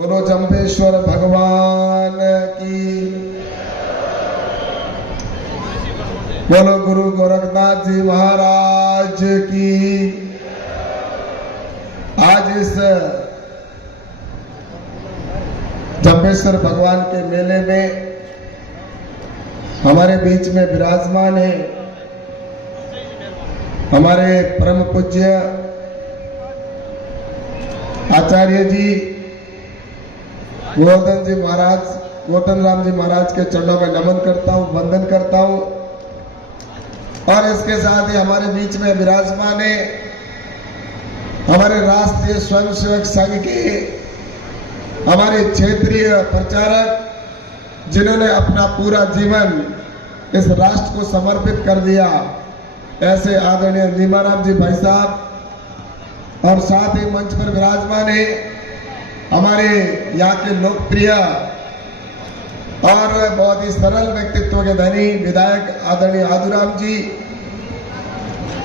बोलो जम्बेश्वर भगवान की, बोलो गुरु गोरखनाथ जी महाराज की। आज इस जम्बेश्वर भगवान के मेले में हमारे बीच में विराजमान है हमारे परम पूज्य आचार्य जी गोवर्धन जी महाराज, गोवर्धन राम जी महाराज के चरणों में नमन करता हूँ, वंदन करता हूँ। और इसके साथ ही हमारे बीच में विराजमान है हमारे राष्ट्रीय स्वयंसेवक संघ के हमारे क्षेत्रीय प्रचारक, जिन्होंने अपना पूरा जीवन इस राष्ट्र को समर्पित कर दिया, ऐसे आदरणीय नीमाराम जी भाई साहब। और साथ ही मंच पर विराजमान है हमारे यहाँ के लोकप्रिय और बहुत ही सरल व्यक्तित्व के धनी विधायक आदरणीय आदुराम जी,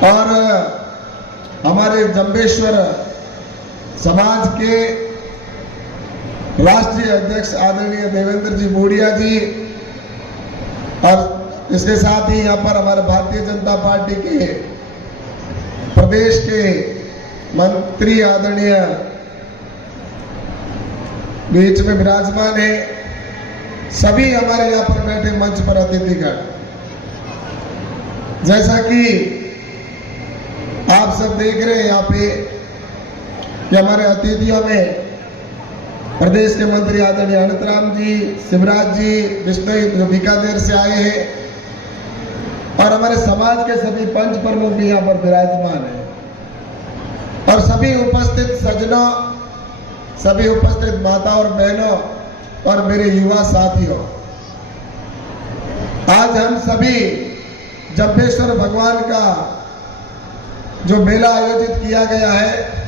और हमारे जम्बेश्वर समाज के राष्ट्रीय अध्यक्ष आदरणीय देवेंद्र जी बोड़िया जी, और इसके साथ ही यहाँ पर हमारे भारतीय जनता पार्टी के प्रदेश के मंत्री आदरणीय बीच में विराजमान है। सभी हमारे यहाँ पर बैठे मंच पर अतिथिगण, जैसा कि आप सब देख रहे हैं यहाँ पे कि हमारे अतिथियों में प्रदेश के मंत्री आदरणीय अनंतराम जी, शिवराज जी, विष्णु जो बीकानेर से आए हैं, और हमारे समाज के सभी पंच प्रमुख भी यहाँ पर विराजमान है, और सभी उपस्थित सज्जनों, सभी उपस्थित माता और बहनों और मेरे युवा साथियों, आज हम सभी जम्बेश्वर भगवान का जो मेला आयोजित किया गया है,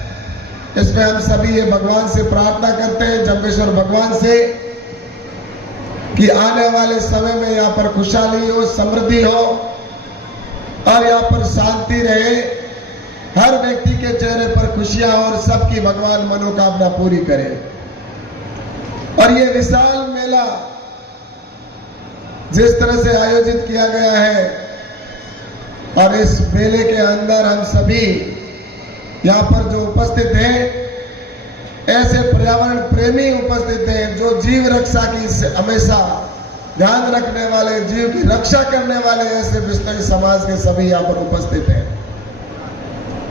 इसमें हम सभी ये भगवान से प्रार्थना करते हैं, जम्बेश्वर भगवान से, कि आने वाले समय में यहाँ पर खुशहाली हो, समृद्धि हो और यहाँ पर शांति रहे, हर व्यक्ति के चेहरे पर खुशियां और सबकी भगवान मनोकामना पूरी करे। और ये विशाल मेला जिस तरह से आयोजित किया गया है, और इस मेले के अंदर हम सभी यहाँ पर जो उपस्थित हैं, ऐसे पर्यावरण प्रेमी उपस्थित हैं जो जीव रक्षा की हमेशा ध्यान रखने वाले, जीव की रक्षा करने वाले ऐसे विष्णु समाज के सभी यहाँ पर उपस्थित हैं।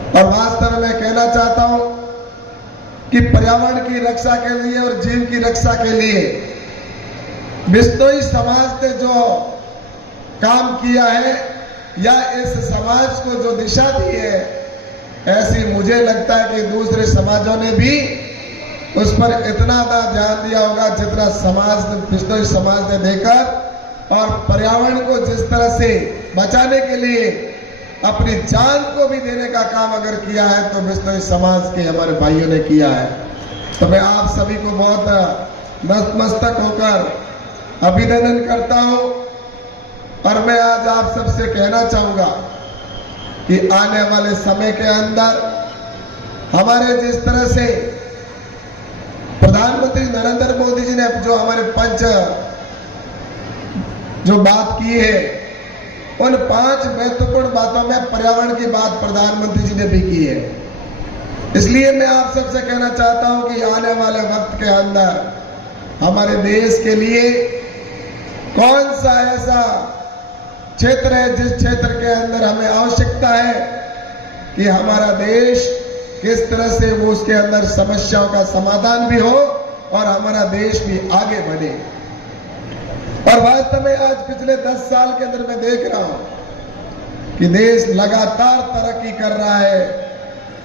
और वास्तव में कहना चाहता हूं कि पर्यावरण की रक्षा के लिए और जीव की रक्षा के लिए बिश्नोई समाज ने जो काम किया है, या इस समाज को जो दिशा दी है, ऐसी मुझे लगता है कि दूसरे समाजों ने भी उस पर इतना ध्यान दिया होगा जितना समाज बिश्नोई समाज ने देकर, और पर्यावरण को जिस तरह से बचाने के लिए अपनी जान को भी देने का काम अगर किया है, तो बिश्नोई समाज के हमारे भाइयों ने किया है। तो मैं आप सभी को बहुत नतमस्तक होकर अभिनंदन करता हूं। और मैं आज आप सबसे कहना चाहूंगा कि आने वाले समय के अंदर हमारे जिस तरह से प्रधानमंत्री नरेंद्र मोदी जी ने जो हमारे पंच जो बात की है, उन 5 महत्वपूर्ण बातों में पर्यावरण की बात प्रधानमंत्री जी ने भी की है। इसलिए मैं आप सबसे कहना चाहता हूं कि आने वाले वक्त के अंदर हमारे देश के लिए कौन सा ऐसा क्षेत्र है जिस क्षेत्र के अंदर हमें आवश्यकता है कि हमारा देश किस तरह से वो उसके अंदर समस्याओं का समाधान भी हो और हमारा देश भी आगे बढ़े। और वास्तव में आज पिछले 10 साल के अंदर मैं देख रहा हूं कि देश लगातार तरक्की कर रहा है।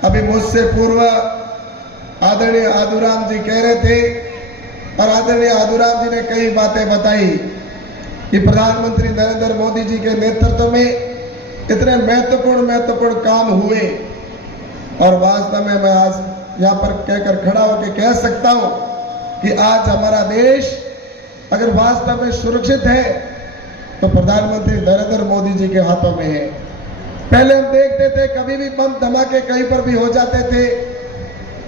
अभी मुझसे पूर्व आदरणीय आदुराम जी कह रहे थे, और आदरणीय आदुराम जी ने कई बातें बताई कि प्रधानमंत्री नरेंद्र मोदी जी के नेतृत्व में इतने महत्वपूर्ण काम हुए। और वास्तव में मैं आज यहाँ पर कहकर खड़ा होकर कह सकता हूं कि आज हमारा देश अगर वास्तव में सुरक्षित है तो प्रधानमंत्री नरेंद्र मोदी जी के हाथों में है। पहले हम देखते थे कभी भी बम धमाके कहीं पर भी हो जाते थे,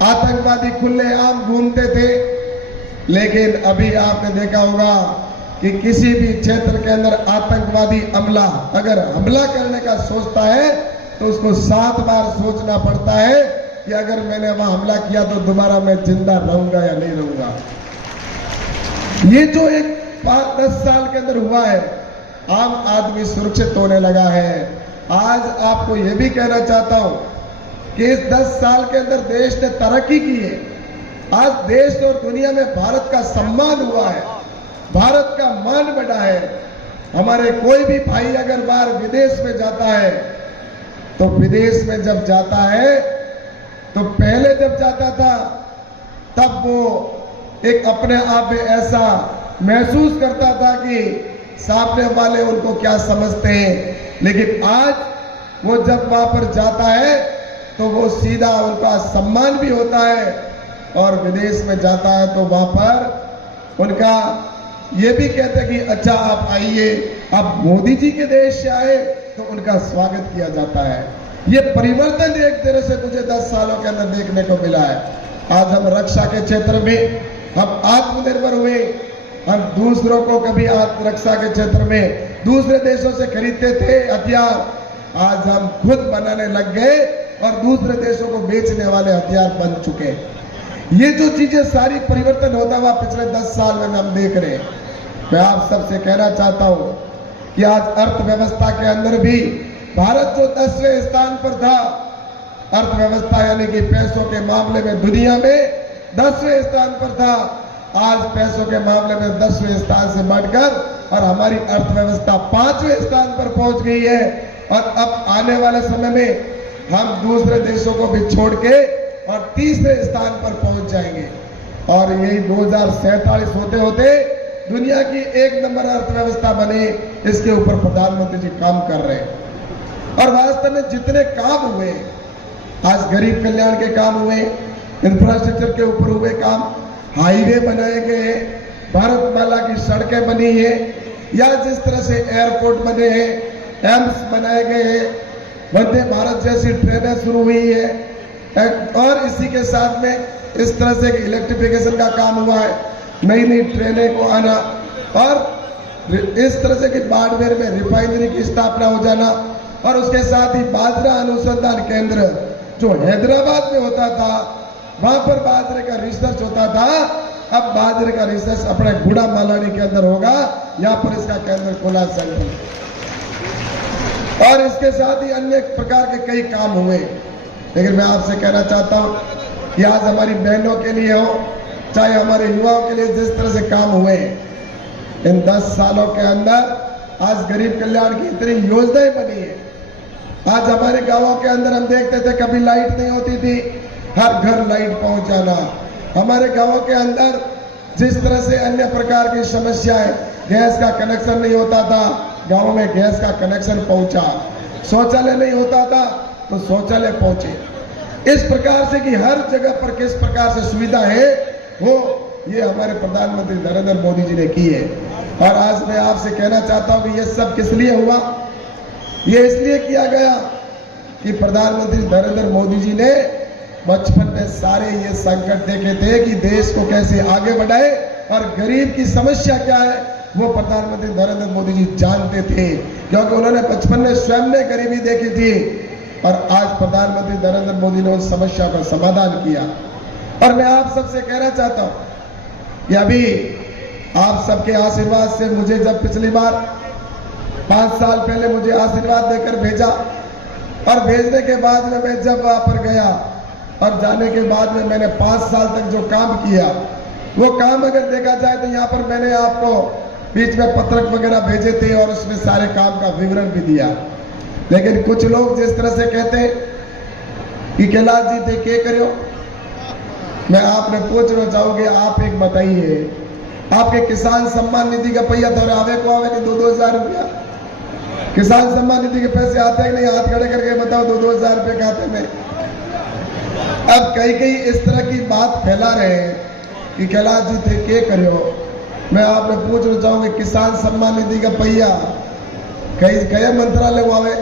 आतंकवादी खुलेआम घूमते थे, लेकिन अभी आपने देखा होगा कि किसी भी क्षेत्र के अंदर आतंकवादी अगर हमला करने का सोचता है तो उसको 7 बार सोचना पड़ता है कि अगर मैंने वहां हमला किया तो दोबारा मैं जिंदा रहूंगा या नहीं रहूंगा। ये जो एक 5-10 साल के अंदर हुआ है, आम आदमी सुरक्षित होने लगा है। आज आपको यह भी कहना चाहता हूं कि इस 10 साल के अंदर देश ने तरक्की की है। आज देश और दुनिया में भारत का सम्मान हुआ है, भारत का मान बढ़ा है। हमारे कोई भी भाई अगर बाहर विदेश में जाता है तो विदेश में जब जाता है तो पहले जब जाता था तब वो एक अपने आप में ऐसा महसूस करता था कि सामने वाले उनको क्या समझते हैं, लेकिन आज वो जब वहां पर जाता है तो वो सीधा उनका सम्मान भी होता है, और विदेश में जाता है तो वहां पर उनका ये भी कहते हैं कि अच्छा आप आइए, आप मोदी जी के देश से आए, तो उनका स्वागत किया जाता है। ये परिवर्तन एक तरह से मुझे 10 सालों के अंदर देखने को मिला है। आज हम रक्षा के क्षेत्र में हम आत्मनिर्भर हुए, हम दूसरों को कभी रक्षा के क्षेत्र में दूसरे देशों से खरीदते थे हथियार, आज हम खुद बनाने लग गए और दूसरे देशों को बेचने वाले हथियार बन चुके। ये जो चीजें सारी परिवर्तन होता हुआ पिछले 10 साल में हम देख रहे हैं। मैं आप सबसे कहना चाहता हूं कि आज अर्थव्यवस्था के अंदर भी भारत जो 10वें स्थान पर था, अर्थव्यवस्था यानी कि पैसों के मामले में दुनिया में 10वें स्थान पर था, आज पैसों के मामले में 10वें स्थान से बढ़कर और हमारी अर्थव्यवस्था 5वें स्थान पर पहुंच गई है। और अब आने वाले समय में हम दूसरे देशों को भी छोड़ के और तीसरे स्थान पर पहुंच जाएंगे, और यही 2047 होते होते दुनिया की 1 नंबर अर्थव्यवस्था बने, इसके ऊपर प्रधानमंत्री जी काम कर रहे हैं। और वास्तव में जितने काम हुए, आज गरीब कल्याण के काम हुए, इंफ्रास्ट्रक्चर के ऊपर हुए काम, हाईवे बनाए गए, भारतमाला की सड़कें बनी है, या जिस तरह से एयरपोर्ट बने हैं, एम्स बनाए गए हैं, वंदे भारत जैसी ट्रेनें शुरू हुई है, और इसी के साथ में इस तरह से इलेक्ट्रिफिकेशन का काम हुआ है, नई नई ट्रेनें को आना, और इस तरह से कि बाड़मेर में रिफाइनरी की स्थापना हो जाना, और उसके साथ ही बाजरा अनुसंधान केंद्र जो हैदराबाद में होता था, वहां पर बाजरे का रिसर्च होता था, अब बाजरे का रिसर्च अपने गुड़ा मालानी के अंदर होगा, यहां पर इसका केंद्र खोला सेंटर, और इसके साथ ही अन्य प्रकार के कई काम हुए। लेकिन मैं आपसे कहना चाहता हूं कि आज हमारी बहनों के लिए हो, चाहे हमारे युवाओं के लिए जिस तरह से काम हुए इन 10 सालों के अंदर, आज गरीब कल्याण की इतनी योजनाएं बनी है। आज हमारे गांवों के अंदर हम देखते थे कभी लाइट नहीं होती थी, हर घर लाइट पहुंच जाना। हमारे गांवों के अंदर जिस तरह से अन्य प्रकार की समस्याएं, गैस का कनेक्शन नहीं होता था, गांव में गैस का कनेक्शन पहुंचा, शौचालय नहीं होता था तो शौचालय पहुंचे। इस प्रकार से कि हर जगह पर किस प्रकार से सुविधा है वो ये हमारे प्रधानमंत्री नरेंद्र मोदी जी ने की है। और आज मैं आपसे कहना चाहता हूं कि ये सब किस लिए हुआ, ये इसलिए किया गया कि प्रधानमंत्री नरेंद्र मोदी जी ने बचपन में सारे ये संकट देखे थे कि देश को कैसे आगे बढ़ाए और गरीब की समस्या क्या है वो प्रधानमंत्री नरेंद्र मोदी जी जानते थे, क्योंकि उन्होंने बचपन में स्वयं ने गरीबी देखी थी। और आज प्रधानमंत्री नरेंद्र मोदी ने उस समस्या का समाधान किया। और मैं आप सबसे कहना चाहता हूं कि अभी आप सबके आशीर्वाद से मुझे जब पिछली बार 5 साल पहले मुझे आशीर्वाद देकर भेजा, और भेजने के बाद में मैं जब वहां पर गया और जाने के बाद में मैंने 5 साल तक जो काम किया, वो काम अगर देखा जाए तो यहाँ पर मैंने आपको बीच में पत्रक वगैरह भेजे थे और उसमें सारे काम का विवरण भी दिया। लेकिन कुछ लोग जिस तरह से कहते हैं कि कैलाश जी थे क्या करो, मैं आपने पूछना चाहूंगी, आप एक बताइए, आपके किसान सम्मान निधि का पहिया तो आवे को आवे नहीं 2-2 हजार रुपया, किसान सम्मान निधि के पैसे आते हैं नहीं, हाथ खड़े करके बताओ 2-2 हजार रुपये खाते में। अब कई इस तरह की बात फैला रहे हैं कि कैलाश जी थे क्या करो, मैं आपने पूछना चाहूंगी किसान सम्मान निधि का पहिया कई मंत्रालय आवे,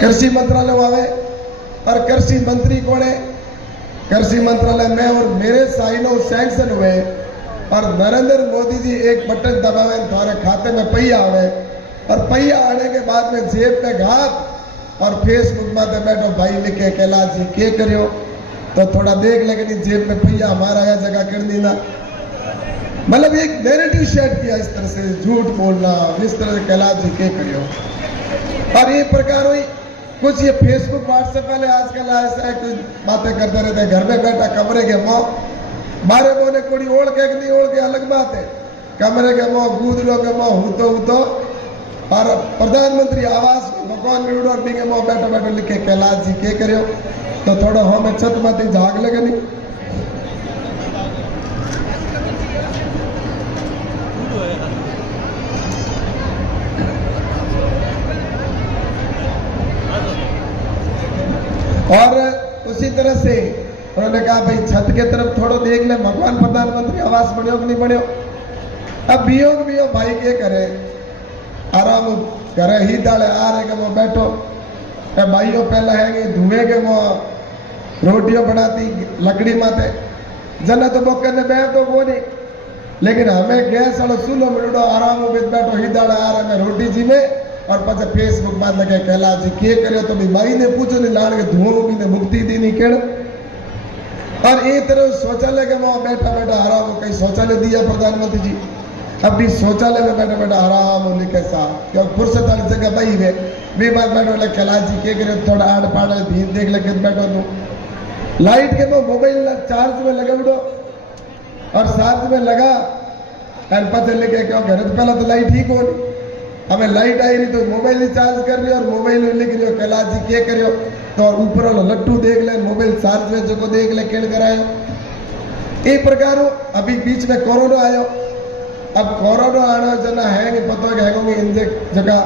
कृषि मंत्रालय आवे, और कृषि मंत्री कौन है, कृषि मंत्रालय में और मेरे साइनों सैंक्शन हुए और नरेंद्र मोदी जी एक बटन दबावे तुम्हारे खाते में पैया आवे और पैया आने के बाद में जेब पे घात और फेसबुक में बैठो भाई लिखे कैलाश जी के करियो तो थोड़ा देख लेकिन जेब में पैया हमारा है जगह कर देना, मतलब एक नैरेटिव सेट किया इस तरह से झूठ बोलना, इस तरह से कैलाश जी के करियो। और ये प्रकार हुई कुछ ये फेसबुक व्हाट्सएप वाले आजकल ऐसा कुछ बातें करते रहते हैं, घर में बैठा कमरे के मुंह मारे बोने कोड़ी ओढ़ के नहीं ओढ़ के अलग बात है, कमरे के मुंह गूदलों के मुंह हूतो और प्रधानमंत्री आवास मकान मिलूडो और के मुंह बैठो बैठो लिखे कैलाश जी के करियो तो थोड़ा हमें छत मत झाग लगे नहीं। और उसी तरह से उन्होंने कहा भाई छत के तरफ थोड़ा देख ले भगवान प्रधानमंत्री आवास बनो कि नहीं बनो। अब बियो भाई के करे आराम करे ही दाले आ रहे के वो बैठो भाइयों पहला है धुएं के वो रोटियां बनाती लकड़ी माते जना तो बोकर ने बैठ तो वो नहीं, लेकिन हमें गैस वालों चूल्हो मिलो आराम बैठो ही दाले आ रहे में रोटी जी में और पचे फेसबुक बात लगे कैलाश जी के करे तो भी भाई ने पूछो नहीं लाड़ के धुओं भी ने मुक्ति दी नहीं केड़। और ये तरह शौचालय के वहां बैठा बैठा आराम कहीं शौचालय दिया प्रधानमंत्री जी, अब भी शौचालय में बैठा बैठा आराम लिखे साहब क्योंकि फुर्सत वाली जगह भाई है भी बात बैठो ले कैलाश जी के करे थोड़ा आड़ पाड़ भीन देख ले कित बैठो तू लाइट के वो मोबाइल चार्ज में लगे बिठो और चार्ज में लगा और पता लेके क्यों घर तो पहला तो लाइट ठीक हो नहीं हमें लाइट आई रही तो मोबाइल ही चार्ज कर रही और मोबाइल में लिख रही हो कैलाश जी के करियो तो और ऊपर वाला लट्टू देख ले मोबाइल चार्ज में जो देख ले केड़ करायो। एक प्रकार अभी बीच में कोरोना आयो, अब कोरोना आना जना है नहीं पता है इन जगह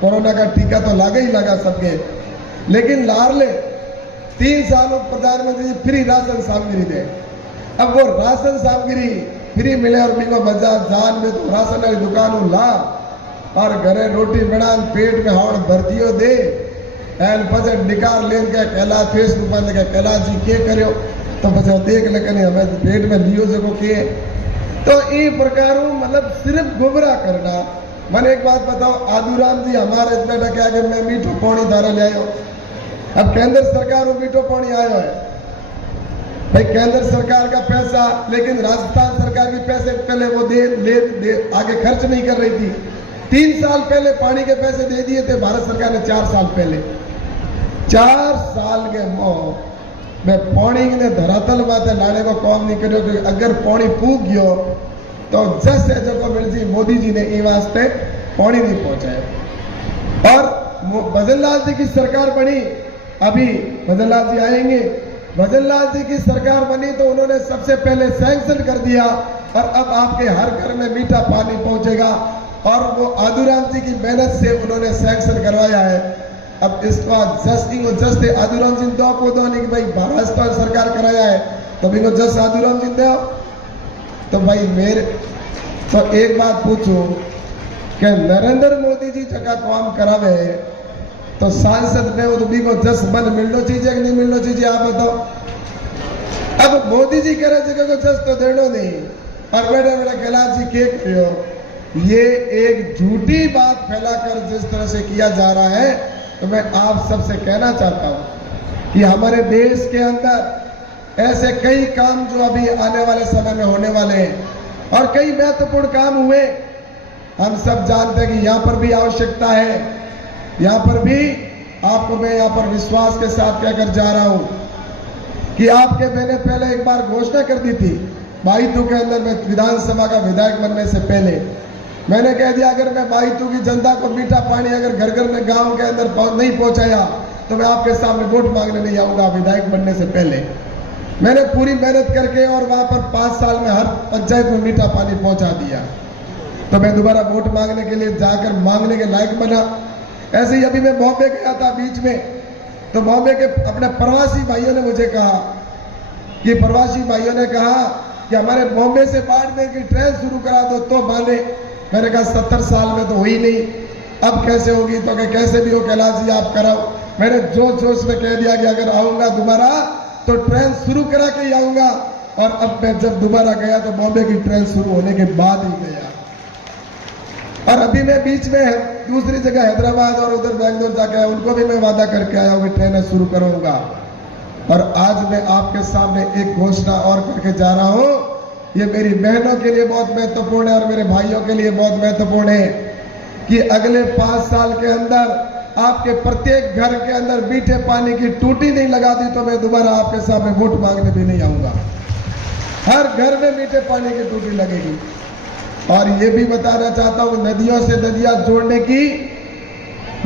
कोरोना का टीका तो लगा ही लगा सबके, लेकिन लारले 3 सालों प्रधानमंत्री फ्री राशन सामग्री दे। अब वो राशन सामग्री फ्री मिले और बिको बाजार जान में तो राशन वाली दुकान ला और घरे रोटी बना पेट में हावड़ भर्तियों दे एन बजट निकाल लेन के कैलाश फेसबुक पर लगे कैलाश जी के करियो तो बच्चा देख ले कहीं हमें पेट में लियो जगो के तो ये प्रकार मतलब सिर्फ गुमराह करना। मैंने एक बात बताओ आदूराम जी हमारे बेटा क्या कि मैं मीठो पानी धारा ले आयो, अब केंद्र सरकार मीठो पानी आयो है भाई केंद्र सरकार का पैसा, लेकिन राजस्थान सरकार के पैसे पहले वो दे आगे खर्च नहीं कर रही थी। 3 साल पहले पानी के पैसे दे दिए थे भारत सरकार ने 4 साल पहले। 4 साल के मैं पानी ने धरातल बात लाने को काम नहीं करो कि अगर पानी फूक गयो तो जस है जो मिल जी मोदी जी ने ई वास्ते पानी नहीं पहुंचाया। और भजन लाल जी की सरकार बनी, अभी भजन लाल जी आएंगे, भजन लाल जी की सरकार बनी तो उन्होंने सबसे पहले सैंक्शन कर दिया और अब आपके हर घर में मीठा पानी पहुंचेगा और वो आदूराम जी की मेहनत से उन्होंने सैंक्शन करवाया है। अब इसका जस्ट आदूराम जी दो को दो नहीं कि भाई महाराष्ट्र सरकार कराया है तो भी जस्ट आदूराम जी दो तो भाई मेरे तो एक बात पूछो कि नरेंद्र मोदी जी जगह काम करावे तो सांसद ने वो तो भी को जस मन मिलना चाहिए कि नहीं मिलना चाहिए आप बताओ। अब मोदी जी कह रहे जगह को जस तो देना नहीं और बेटा बेटा कैलाश जी के करियो, ये एक झूठी बात फैलाकर जिस तरह से किया जा रहा है तो मैं आप सबसे कहना चाहता हूं कि हमारे देश के अंदर ऐसे कई काम जो अभी आने वाले समय में होने वाले हैं और कई महत्वपूर्ण काम हुए, हम सब जानते हैं कि यहां पर भी आवश्यकता है। यहां पर भी आपको मैं यहां पर विश्वास के साथ कहकर जा रहा हूं कि आपके मैंने पहले एक बार घोषणा कर दी थी 22 के अंदर में विधानसभा का विधायक बनने से पहले मैंने कह दिया अगर मैं 22 की जनता को मीठा पानी अगर घर घर में गांव के अंदर नहीं पहुंचाया तो मैं आपके सामने वोट मांगने नहीं आऊंगा विधायक बनने से पहले। मैंने पूरी मेहनत करके और वहां पर 5 साल में हर पंचायत में मीठा पानी पहुंचा दिया तो मैं दोबारा वोट मांगने के लिए जाकर मांगने के लायक बना। ऐसे ही अभी मैं बॉम्बे गया था बीच में तो बॉम्बे के अपने प्रवासी भाइयों ने मुझे कहा कि प्रवासी भाइयों ने कहा कि हमारे बॉम्बे से बाड़मेर की ट्रेन शुरू करा दो तो बांधे। मैंने कहा 70 साल में तो हुई नहीं, अब कैसे होगी तो कैसे भी हो कैलाश जी आप कराओ। मैंने जोश जोश में कह दिया कि अगर आऊंगा दोबारा तो ट्रेन शुरू करा के ही आऊंगा। और अब मैं जब दोबारा गया तो बॉम्बे की ट्रेन शुरू होने के बाद ही गया। और अभी मैं बीच में दूसरी जगह हैदराबाद और उधर बेंगलोर जाके आया, उनको भी मैं वादा करके आया हूं कि ट्रेनें शुरू करूंगा। और आज मैं आपके सामने एक घोषणा और करके जा रहा हूं, ये मेरी बहनों के लिए बहुत महत्वपूर्ण है और मेरे भाइयों के लिए बहुत महत्वपूर्ण है कि अगले 5 साल के अंदर आपके प्रत्येक घर के अंदर मीठे पानी की टूटी नहीं लगा दी तो मैं दोबारा आपके सामने वोट मांगने भी नहीं आऊंगा। हर घर में मीठे पानी की टूटी लगेगी। और ये भी बताना चाहता हूं, नदियों से नदियां जोड़ने की,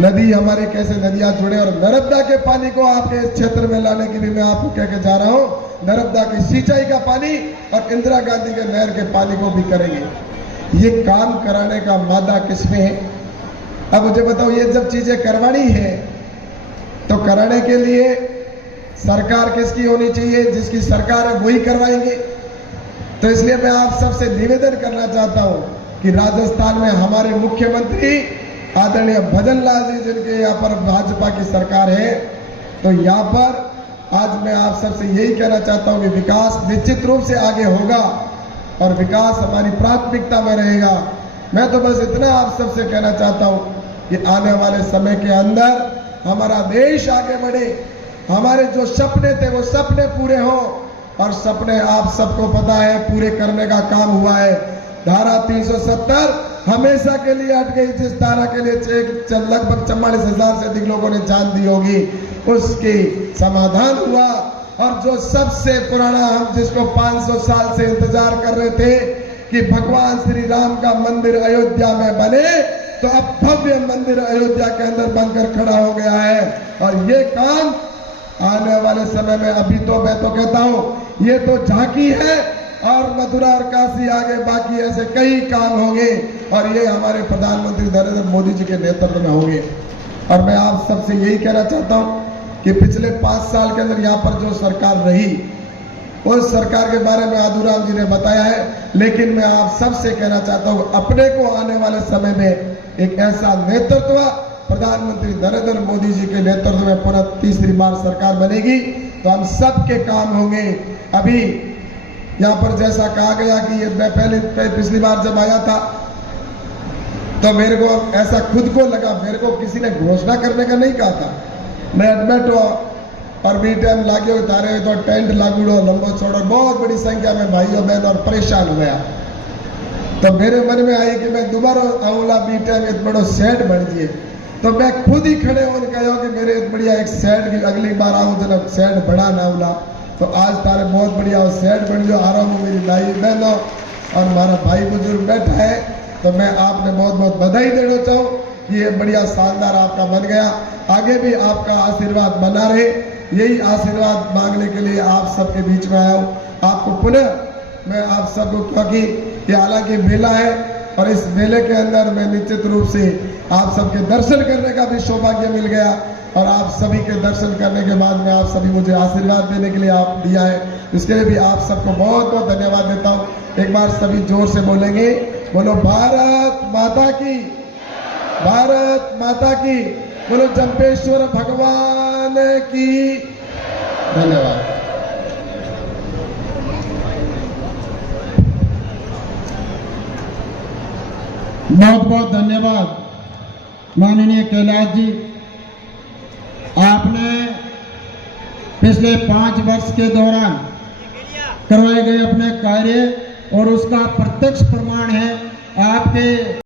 नदी हमारे कैसे नदियां जुड़े और नर्मदा के पानी को आपके इस क्षेत्र में लाने की भी मैं आपको कह के जा रहा हूं। नर्मदा की सिंचाई का पानी और इंदिरा गांधी के नहर के पानी को भी करेंगे। ये काम कराने का मादा किसमें है? अब मुझे बताओ, ये जब चीजें करवानी है तो कराने के लिए सरकार किसकी होनी चाहिए? जिसकी सरकार है वही करवाएंगे। तो इसलिए मैं आप सबसे निवेदन करना चाहता हूं कि राजस्थान में हमारे मुख्यमंत्री आदरणीय भजन लाल जी, जिनके यहाँ पर भाजपा की सरकार है, तो यहाँ पर आज मैं आप सबसे यही कहना चाहता हूं कि विकास निश्चित रूप से आगे होगा और विकास हमारी प्राथमिकता में रहेगा। मैं तो बस इतना आप सबसे कहना चाहता हूं कि आने वाले समय के अंदर हमारा देश आगे बढ़े, हमारे जो सपने थे वो सपने पूरे हों। और सपने आप सबको पता है पूरे करने का काम हुआ है। धारा 370 हमेशा के लिए हट गई, जिस धारा के लिए लगभग 44,000 से अधिक लोगों ने जान दी होगी, उसकी समाधान हुआ। और जो सबसे पुराना, हम जिसको 500 साल से इंतजार कर रहे थे कि भगवान श्री राम का मंदिर अयोध्या में बने, तो अब भव्य मंदिर अयोध्या के अंदर बनकर खड़ा हो गया है। और ये काम आने वाले समय में, अभी तो मैं तो कहता हूं ये तो झांकी है, और मथुरा और काशी आगे बाकी ऐसे कई काम होंगे और ये हमारे प्रधानमंत्री नरेंद्र मोदी जी के नेतृत्व में होंगे। और मैं आप सबसे यही कहना चाहता हूं कि पिछले 5 साल के अंदर यहाँ पर जो सरकार रही, उस सरकार के बारे में आदूराम जी ने बताया है, लेकिन मैं आप सबसे कहना चाहता हूं अपने को आने वाले समय में एक ऐसा नेतृत्व, प्रधानमंत्री नरेंद्र मोदी जी के नेतृत्व में पुनः तीसरी बार सरकार बनेगी तो हम सबके काम होंगे। अभी यहाँ पर जैसा कहा गया कि ये मैं पिछली बार जब आया था तो मेरे को ऐसा खुद को लगा, मेरे को किसी ने घोषणा करने का नहीं कहा था। मैं एडमिट हुआ और बी टाइम लागे उतारे तो टेंट लागूड़ो लंबो छोड़ो, बहुत बड़ी संख्या में भाइयों बहन और परेशान हो गया। तो मेरे मन में आई कि मैं दोबारा आऊंगा बी टाइम इत बड़ो सेट बन जाए। तो मैं खुद ही खड़े होकर कहो कि मेरे बढ़िया एक सेट की अगली बार आऊं जब सेट बड़ा ना उला। तो आज तारे बहुत बढ़िया सेट बन जो आ रहा हूं, मेरी दाई बहनों और हमारा भाई बुजुर्ग बैठा है। तो मैं आपने बहुत बहुत बधाई देना चाहूँ कि ये बढ़िया शानदार आपका बन गया। आगे भी आपका आशीर्वाद बना रहे, यही आशीर्वाद मांगने के लिए आप सबके बीच में आया हूँ। आपको पुनः मैं आप सबको, क्योंकि ये हालांकि मेला है और इस मेले के अंदर मैं निश्चित रूप से आप सबके दर्शन करने का भी सौभाग्य मिल गया और आप सभी के दर्शन करने के बाद में आप सभी मुझे आशीर्वाद देने के लिए आप दिया है, इसके लिए भी आप सबको बहुत बहुत धन्यवाद देता हूँ। एक बार सभी जोर से बोलेंगे, बोलो भारत माता की, भारत माता की, बोलो जंपेश्वर भगवान की। धन्यवाद। बहुत बहुत धन्यवाद माननीय कैलाश जी। आपने पिछले 5 वर्ष के दौरान करवाए गए अपने कार्य और उसका प्रत्यक्ष प्रमाण है आपके